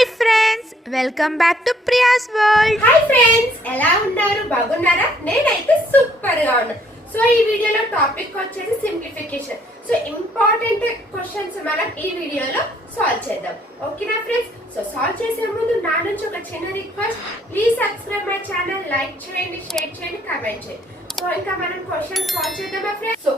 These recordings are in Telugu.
Hi friends, welcome back to Priya's world. Hi friends, ఎలా ఉన్నారు? బాగున్నారా? నేనైతే సూపర్ గా ఉన్నా. సో ఈ వీడియోలో టాపిక్ వచ్చేసి సింప్లిఫికేషన్. సో ఇంపార్టెంట్ క్వశ్చన్స్ మనం ఈ వీడియోలో సాల్వ్ చేద్దాం. ఓకేనా ఫ్రెండ్స్? సో సాల్వ్ చేసే ముందు నా నుంచి ఒక చిన్న request, please subscribe my channel, like చేయండి, షేర్ చేయండి, కామెంట్ చేయండి. సో ఇంకా మనం క్వశ్చన్ సాల్వ్ చేద్దామా friends? So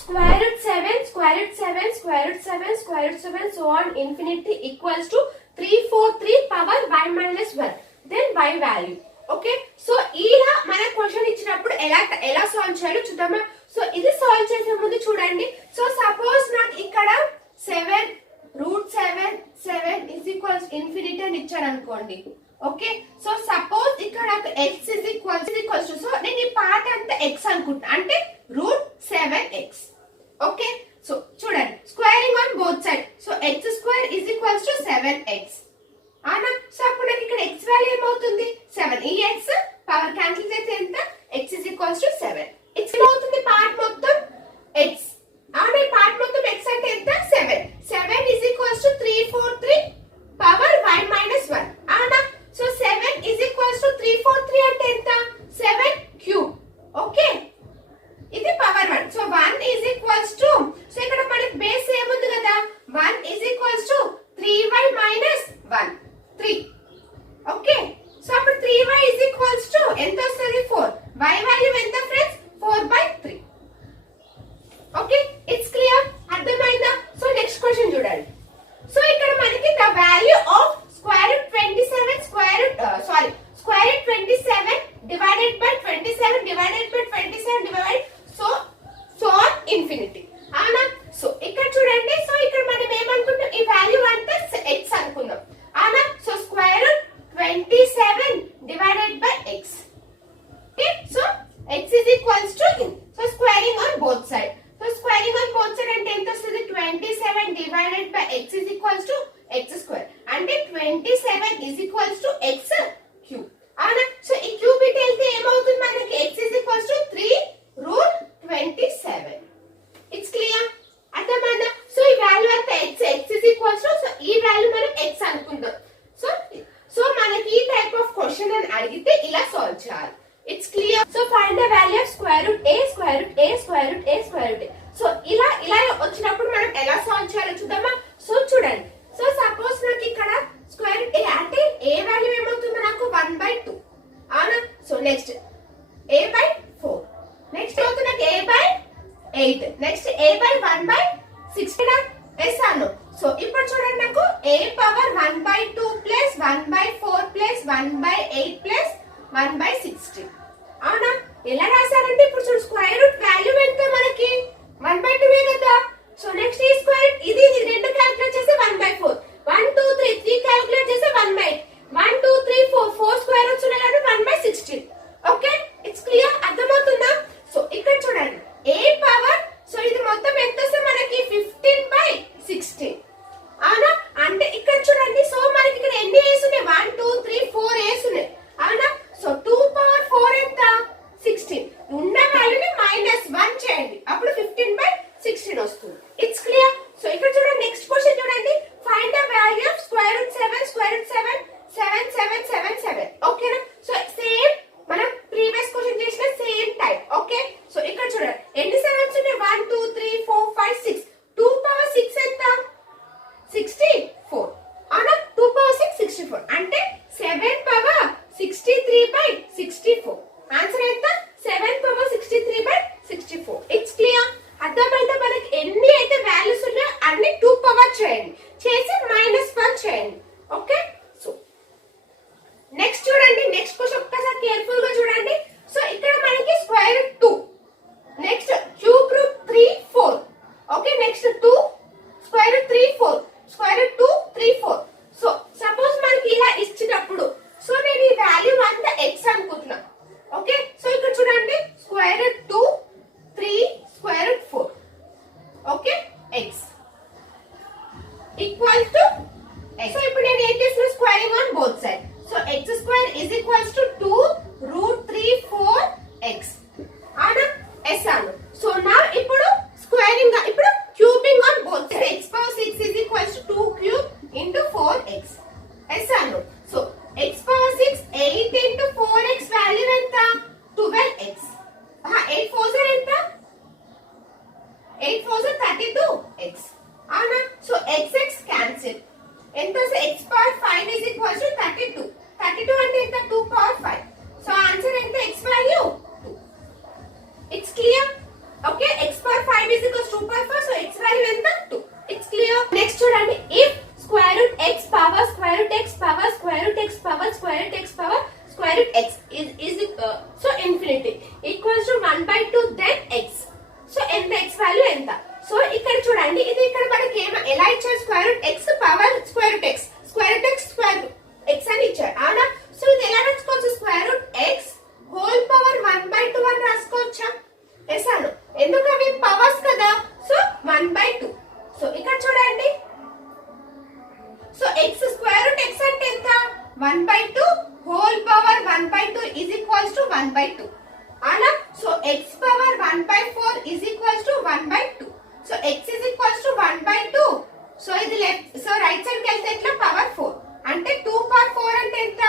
square root 7, square root 7, square root 7, square root 7, so on infinity equals to 343 power y minus 1. Then y value. Okay? So ఇలా మన క్వశ్చన్ ఇచ్చినప్పుడు ఎలా సాల్వ్ చేయాలో చూద్దామా. సో ఇది సాల్వ్ చేసే ముందు చూడండి. సో సపోజ్ నాకు ఇక్కడ 7 రూట్ 7 is equals infinity అని ఇచ్చారు అనుకోండి. ఓకే, సో సపోజ్ ఇక్కడ నాకు x is equals to, so నేను ఈ పార్ట్ అంతా x అనుకుంటున్నా, అంటే రూట్ 7x. ఓకే, సో చూడండి, squaring on both side. So x square is equals to 7x. అవునా? సో అప్పుడు నాకు ఇక్కడ x వాల్యూ ఏమవుతుంది? 7. ఈ x పవర్ క్యాన్సిల్ చేస్తే ఎంత? x is equals to 7. x ఏమవుతుంది? పార్ట్ మొత్తం x. అవునా? ఈ పార్ట్ మొత్తం x అంటే ఎంత? 7. 7 is equals to 343 power y minus 1. అవునా? సో 7 is equals to 343 అంటే ఎంత? 7 క్యూబ్. ఓకే, ఇది power 1. So 1 is equals to, so ఇక్కడ మనకి బేస్ ఏముంది కదా, 1 is equals to 3y minus 1, 3. Okay, so అప్పుడు 3y is equals to ఎంత వస్తుంది? 4. y వాల్యూ ఎంత ఫ్రెండ్స్? 4/3. Okay, it's clear? అర్థమైందా? సో నెక్స్ట్ క్వశ్చన్ చూడండి. సో ఇక్కడ మనకి the value of square root 27 divided by 27 divided by 27 divided so on infinity. అవునా? సో ఇక్కడ చూడండి, సో ఇక్కడ మనం ఏమనుకుంటాం, ఈ వాల్యూ అంతా x అనుకుందాం. అవునా? So square route 27 divided by x. Okay, so x is equals to in. So squaring on both side. So squaring on both side అంటే ఎంత వస్తుంది? 27 divided by x is equals to x square. అంటే 27 is equals to x cube. అవునా? సో ఈ క్యూబ్ ఇట్ వెళ్తే ఏమవుతుంది మనకి? x is equals to 3 root 27. It's clear? అర్థమైందా? సో ఈ వాల్యూ అంతా x is equals to, so ఈ వాల్యూ మనం x అనుకుందాం. సో మనకి ఈ టైప్ ఆఫ్ క్వశ్చన్ అని అడిగితే ఇలా సాల్వ్ చేయాలి. It's clear? So find the value of square root a square root a square root a square root a. So ఇలా వచ్చినప్పుడు మనం ఎలా సాల్వ్ చేయాలో చూద్దామా. సో చూడండి, సో సపోజ్ నాకు ఇక్కడ స్క్వేర్ రూట్ a అంటే a వాల్యూ ఏమవుతుంది నాకు? 1/2. అవునా? So next a/4. నెక్స్ట్ అవుతుంది నాకు a/8. నెక్స్ట్ a/1/16 s అను. సో ఇప్పుడు చూడండి, నాకు a power 1/2 plus 1/4 plus 1/8 plus 1/16. అవునా? ఎలా రాశారంటే ఇప్పుడు చూడు, స్క్వేర్ రూట్ వాల్యూ ఎంత మనకి? 1/2 కదా. సో నెక్స్ట్ ఈ స్క్వేర్ ఇది రెండు క్యాలిక్యులేట్ చేస్తే 1/4. 1 2 3 3 క్యాలిక్యులేట్ చేస్తే 1/8. 1 2 3 4 4 స్క్వేర్ రూట్స్ ఉన్నాయి కాబట్టి 1/16. Okay, it's clear? అర్థమవుతుందా? సో ఇక్కడ చూడండి, a పవర్, సో ఇది మొత్తం ఎంత వస్తుంది మనకి? 15/16. అవునా? అంటే ఇక్కడ చూడండి, సో మనకి ఇక్కడ ఎన్ని ఏస్ ఉన్నాయి? 1 2 3 4 ఏస్ ఉన్నాయి. అవునా? సో 2/4 ఎంత? 16. ఉన్న వాల్యూని -1 చేయండి, అప్పుడు 15/16 వస్తుంది. It's clear? సో ఇక్కడ చూడండి, నెక్స్ట్ క్వశ్చన్ చూడండి. Find the value of square root 7 square root 7 7 7 7 7. ఓకేనా? సో సేమ్ మనం ప్రీవియస్ క్వశ్చన్ చేసిన సేమ్ టైప్. ఓకే, సో ఇక్కడ చూడండి, ఎన్ని 7s ఉన్నాయి? 1 2 3 4 5 6. 2/6 ఎంత? 64. అవునా? 2/6 64 అంటే 7/63/64. ఆన్సర్ ఎంత? 7/63/64. It's clear? అర్థమైతే మనకి ఎన్ని అయితే వాల్యూస్ ఉన్నాయో అన్ని 2 పవర్ చేయండి, చేసి -1 చేయండి. ఓకే, సో నెక్స్ట్ చూడండి, నెక్స్ట్ క్వశ్చన్ ఒక్కసారి కేర్ఫుల్ గా చూడండి. సో ఇక్కడ మనకి square root 2, next cube root 3 4. Okay, next 2 square root 3 4, square root 2 3 4. So suppose మనకి ఇలా ఇచ్చినప్పుడు, సో నేను ఈ వాల్యూ అంతా x అనుకుంటున్నా. ఓకే, సో ఇక్కడ చూడండి, square root 2 3 square route 4. Okay, x equal to x. So ఇప్పుడు నేను ఏం చేస్తున్నా? Squaring on both side. So x square is equals to 2 root 3 4x. అవునా? s అను. సో నా ఇప్పుడు స్క్వేరింగ్, ఇప్పుడు cubing on both side. x/6 is equals to 2 cube into 4x. Yes అను. So x power 6 8 into 4x value ఎంత 12x. 8 4 ఎంత 8 4 32x. అవునా? So x cancel. ఎంత x power 5 is equal to 32. 32 అంటే ఎంత 2 పవర్ 5. సో ఆన్సర్ ఎంత x value 2. It's clear. Okay, x power 5 is equal to 2 power 5. So x value ఎంత 2. It's clear. నెక్స్ట్ చూడండి, if square root x power square root x power square root x power square root x power square root x is so infinity equals to 1/2 then x. So ఎంత x వాల్యూ ఎంత? సో ఇక్కడ చూడండి, ఇది ఇక్కడ మనకి ఎలా ఇచ్చారు, square root x power square root x square root x square x అని ఇచ్చారు. అవునా? సో ఇది ఎలా రాసుకోవచ్చు, square root x whole power 1/2 అని రాసుకోవచ్చా? ఎస్ అను. ఎందుకు, అవి పవర్స్ కదా. సో 1/2. సో ఇక్కడ చూడండి, so x square root x అంటే ఎంత 1/2 whole power 1/2 is equals to 1/2. అవునా? So x power 1/4 is equals to 1/2. So x is equals to 1/2. So ఇది లెఫ్ట్, సో రైట్ సైడ్ కి వెళ్తే ఎట్లా పవర్ 4 అంటే 2 పవర్ 4 అంటే ఎంత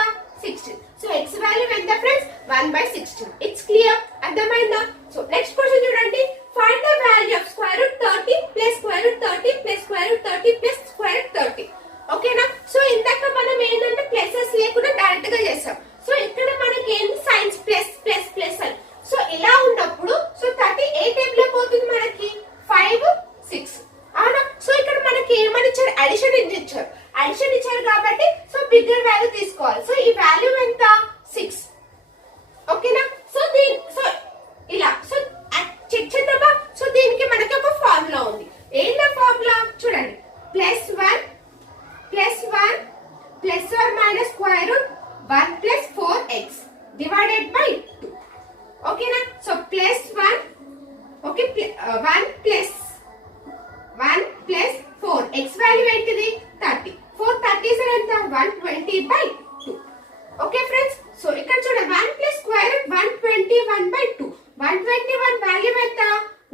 16. సో x వాల్యూ ఎంత ఫ్రెండ్స్ 1/16. It's clear. అర్థమైందా? సో నెక్స్ట్ క్వశ్చన్ చూడండి, find the value of square root 30 plus square route 30 plus square route 30 plus square route 30. ఓకేనా? సో ఇందాక మనం ఏంటంటే ప్లసెస్ లేకుండా డైరెక్ట్ గా చేసాం. సో ఇక్కడ మనకి ఏంటి సైన్స్ ప్లస్ ప్లస్ ప్లస్ అని. సో ఇలా ఉన్నప్పుడు సో 30 ఏ టైప్ లో పోతుంది మనకి 5 6. అవునా? సో ఇక్కడ మనకి ఏమని ఇచ్చారు, అడిషన్ ఇచ్చారు. అడిషన్ ఇచ్చారు కాబట్టి సో బిగ్గర్ వాల్యూ తీసుకోవాలి. సో ఈ వాల్యూ ఎంత 6. ఓకేనా? సో సో ఇలా సో చెక్ చేద్దామా. సో దీనికి మనకి ఒక ఫార్ములా ఉంది. ఏంటా ఫార్ములా చూడండి, +1 plus or minus square root 1 plus 4x divided by 2. ఓకేనా? So +1 okay 1 plus 4 x value ఏంటిది 30. 4 30 సార్ ఎంత 120/2. ఓకే ఫ్రెండ్స్, సో ఇక్కడ చూడండి 1 ప్లస్ స్క్వేర్ రూట్ 121/2. 121 వాల్యూ ఎంత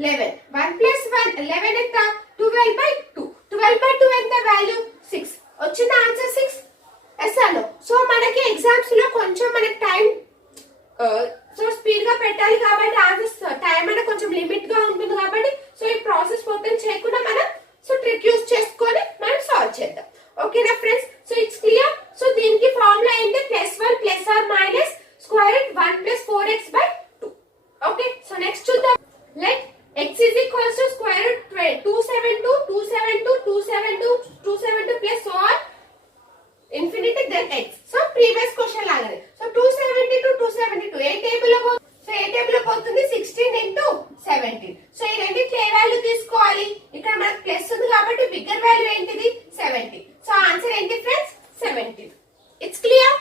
11. 1 ప్లస్ 1 11 ఎంత 12/2. 12/2 ఎంత వాల్యూ 6. వచ్చిన ఆన్సర్ 6. ఎస్ అను. సో మనకి ఎగ్జామ్స్ లో కొంచెం మనకి టైం సో స్పీడ్ గా పెట్టాలి కాబట్టి ఆన్సర్ టైం అనేది కొంచెం లిమిట్ గా ఉంటుంది కాబట్టి సో ఈ ప్రాసెస్ మొత్తం చేయకుండా మనం సో ట్రిక్ యూస్ చేసుకొని మనం సాల్వ్ చేద్దాం. ఓకేనా friends? So it's clear. So దీనికి ఫార్ములా ఏంటి, +1 plus or minus square root 1 plus 4x/2. Okay, so next చూద్దాం. Let x is equals to square root 272 272 272 272 plus so on infinity then x. So previous question లాగానే. సో 272 272 ఏ టేబుల్ లో పోతుంది, సో ఏ టేబుల్ లో పోతుంది 16 into 17. సో ఈ రెండిట్లో ఏ వాల్యూ తీసుకోవాలి, ఇక్కడ మనకు ప్లస్ ఉంది కాబట్టి బిగ్గర్ వాల్యూ ఏంటిది 70. సో ఆన్సర్ ఏంటి ఫ్రెండ్స్ 70. ఇట్స్ క్లియర్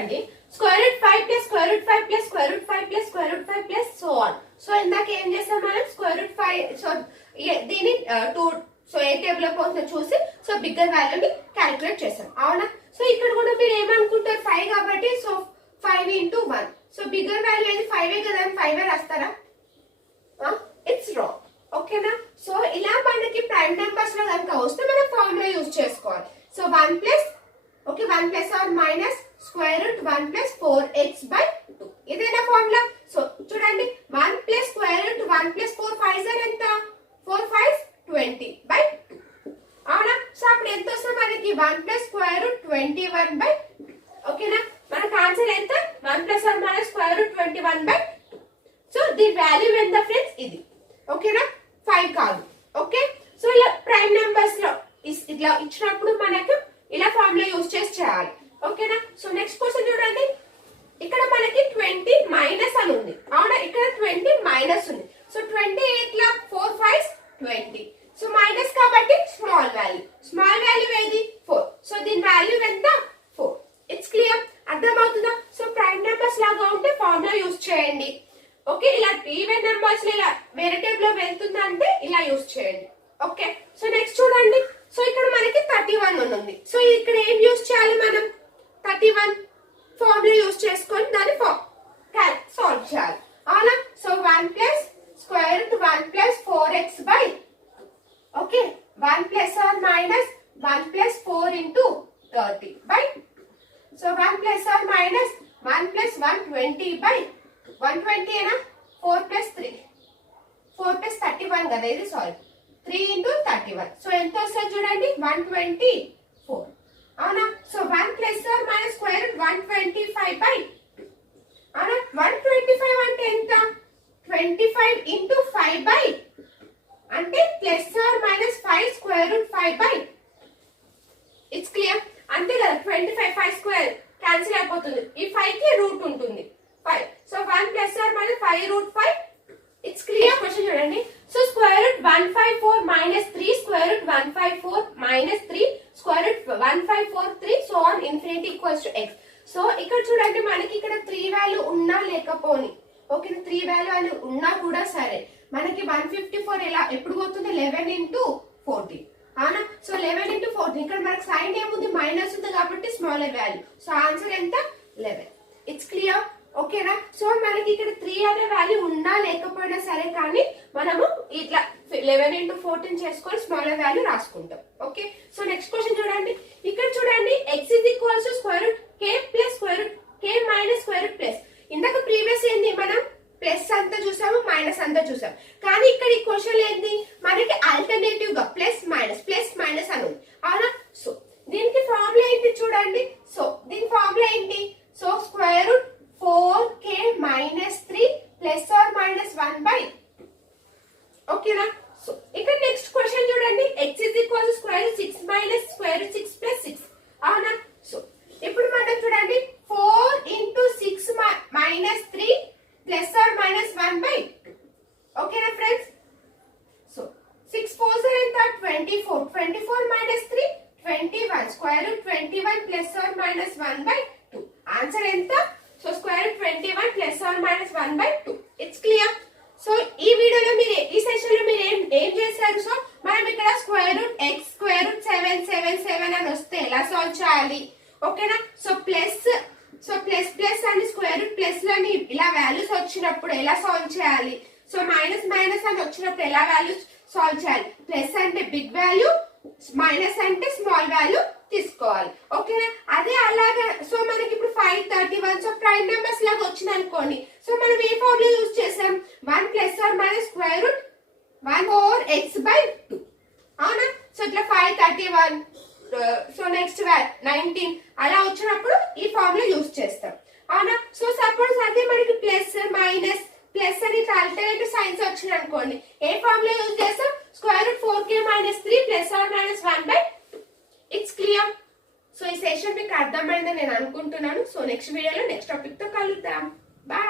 అండి. Square root 5 plus square route 5 plus square route 5 plus square route 5 plus so on. So ఇందాక ఏం చేసాం మనం, స్క్వేర్ రూట్ 5 సో దీని 2 సో ఏ టేబుల్ లో పోతుందో చూసి సో బిగ్గర్ వాల్యూని క్యాలిక్యులేట్ చేసాం. అవునా? సో ఇక్కడ కూడా మీరు ఏమనుకుంటారు 5 కాబట్టి so 5 into 1. So bigger value ఏది 5 కదా అని 5 రాస్తారా? It's wrong. ఓకేనా? సో ఇలా మనకి ప్రైమ్ నెంబర్స్ లో కనుక వస్తే మనం ఫార్ములా యూజ్ చేసుకోవాలి. So 1 plus okay 1 plus or minus square root 1 plus 4x/2 ఇదేనా ఫార్ములా. సో చూడండి 1 ప్లస్ స్క్వేర్ రూట్ 1 ప్లస్ 4 5 ఎంత 4 5 20/2. అవునా? సో అప్పుడు ఎంత వస్తుంది మనకి 1 ప్లస్ స్క్వేర్ రూట్ 21/2. ఓకేనా? మనకు ఆన్సర్ ఎంత 1 plus or minus square root 21/2. So దీని వాల్యూ ఎంత ఫ్రెండ్స్ ఇది. ఓకేనా? 5 కాదు. ఓకే, సో ఇలా ప్రైమ్ నెంబర్స్ లో ఇట్లా ఇచ్చినప్పుడు మనకు ఇలా ఫార్ములా యూజ్ చేసి చేయాలి. ఓకేనా? సో నెక్స్ట్ క్వశ్చన్ చూడండి, ఇక్కడ మనకి 20 మైనస్ అని ఉంది. అవునా? ఇక్కడ 20 మైనస్ ఉంది. సో 20 ఇట్లా 4 5 20. సో మైనస్ కాబట్టి స్మాల్ వాల్యూ ఏది 4. సో దీని వాల్యూ ఎంత 4. It's clear. అర్థమవుతుందా? సో ప్రైమ్ నెంబర్స్ లాగా ఉంటే ఫార్ములా యూజ్ చేయండి. ఓకే, ఇలా ఈవెన్ నెంబర్స్ ఇలా వేరే టేబుల్ లో వెళ్తుందా అంటే ఇలా యూజ్ చేయండి. ఓకే, సో నెక్స్ట్ చూడండి, సో ఇక్కడ మనకి 31 ఉంది. సో ఇక్కడ ఏం యూజ్ చేయాలి మనం 31 ఫార్ములా యూజ్ చేసుకొని దాన్ని సాల్వ్ చేయాలి. అవునా? So 1 plus square root 1 plus 4x/, okay 1 plus or minus 1 plus 4 into 30/2. So 1 plus or minus 1 plus 120/120 ఏనా 4 plus 3 4 plus 31 కదా ఇది సారీ 3 into 31. సో ఎంత వస్తుంది చూడండి 124 అవునా. So 1 plus or minus square root 125/2 అవునా. 125 అంటే ఎంత 25 into 5/, అంటే plus or minus 5 square root 5/. It's clear అంతే కదా. 25 5 స్క్వేర్ క్యాన్సిల్ అయిపోతుంది. ఈ 5 కి రూట్ ఉంటుంది 5. So 1 plus or minus 5 root 5. It's clear. Question చూడండి. So square root 154 minus 3 square root 154 minus 3 square root 1543 so on infinity equals to x. సో ఇక్కడ చూడండి మనకి ఇక్కడ 3 వాల్యూ ఉన్నా లేకపోని ఓకే 3 వాల్యూ అని ఉన్నా కూడా సరే మనకి 154 ఎలా ఎప్పుడు పోతుంది 11 into 14 అవునా. సో 11 into 14 ఇక్కడ మనకి సైన్ ఏముంది మైనస్ ఉంది కాబట్టి స్మాలర్ వాల్యూ. సో ఆన్సర్ ఎంత 11. ఇట్స్ క్లియర్ ఓకేనా. సో మనకి ఇక్కడ 3 అనే వాల్యూ ఉన్నా లేకపోయినా సరే కానీ మనము ఇట్లా 11 into 14 చేసుకొని స్మాలర్ వాల్యూ రాసుకుంటాం. ఓకే. సో నెక్స్ట్ క్వశ్చన్ చూడండి. ఇక్కడ చూడండి x is equals to square root k plus square root k minus square root plus. ఇందాక ప్రీవియస్ ఏంది మనం ప్లస్ అంతా చూసాము మైనస్ అంతా చూసాము. కానీ ఇక్కడ ఈ క్వశ్చన్ ఏంది మనకి ఆల్టర్నేటివ్ గా ప్లస్ మైనస్ అని ఉంది అవునా. సో దీనికి ఫార్ములా ఏంటి చూడండి. సో దీని ఫార్ములా ఏంటి. So square root 4k minus 3 plus or minus 1/. ఓకేనా. సో ఇక్కడ నెక్స్ట్ క్వశ్చన్ చూడండి. x is equal to square root 6 minus square root 6 plus 6 అవునా. సో ఇప్పుడు మనం చూడండి 4 into 6 minus 3 plus or minus 1/. ఓకేనా ఫ్రెండ్స్. సో 6 4 ఎంత 24 minus 3 21 square root 21 plus or minus 1/2. Answer ఎంత. So square root 21 plus or minus 1/2. It's clear. So ఈ వీడియోలో మీరు ఈ సెషన్ లో మీరు ఏం చేశారు. సో మనం ఇక్కడ square root x square root 777 అని వస్తే ఎలా సాల్వ్ చేయాలి ఓకేనా. సో ప్లస్ అని స్క్వేర్ రూట్ ప్లస్ లోని ఇలా వాల్యూస్ వచ్చినప్పుడు ఎలా సాల్వ్ చేయాలి. సో మైనస్ అని వచ్చినప్పుడు ఎలా వాల్యూస్ సాల్వ్ చేయాలి. ప్లస్ అంటే బిగ్ వాల్యూ మైనస్ అంటే స్మాల్ వాల్యూ తీసుకోవాలి ఓకేనా. అదే అలాగా సో మనకి ఇప్పుడు 531 సో ప్రైమ్ నెంబర్స్ లాగా వచ్చింది అనుకోండి. సో మనం ఏ ఫార్ములా యూజ్ చేసాం 1 plus or minus square root 14x/2 అవునా. సో ఇట్లా 531 సో నెక్స్ట్ 19 అలా వచ్చినప్పుడు ఈ ఫార్ములా యూజ్ చేస్తాం అవునా. సో సపోజ్ అదే మనకి ప్లస్ మైనస్ ప్లస్ అని ఆల్టర్నేటివ్ సైన్స్ వచ్చింది అనుకోండి. ఏ ఫార్ములా యూజ్ చేస్తాం square root 4k minus 3 plus or minus 1/. It's clear. So ఈ సెషన్ మీకు అర్థమైందని నేను అనుకుంటున్నాను. సో నెక్స్ట్ వీడియోలో నెక్స్ట్ టాపిక్ తో కలుద్దాం. బాయ్.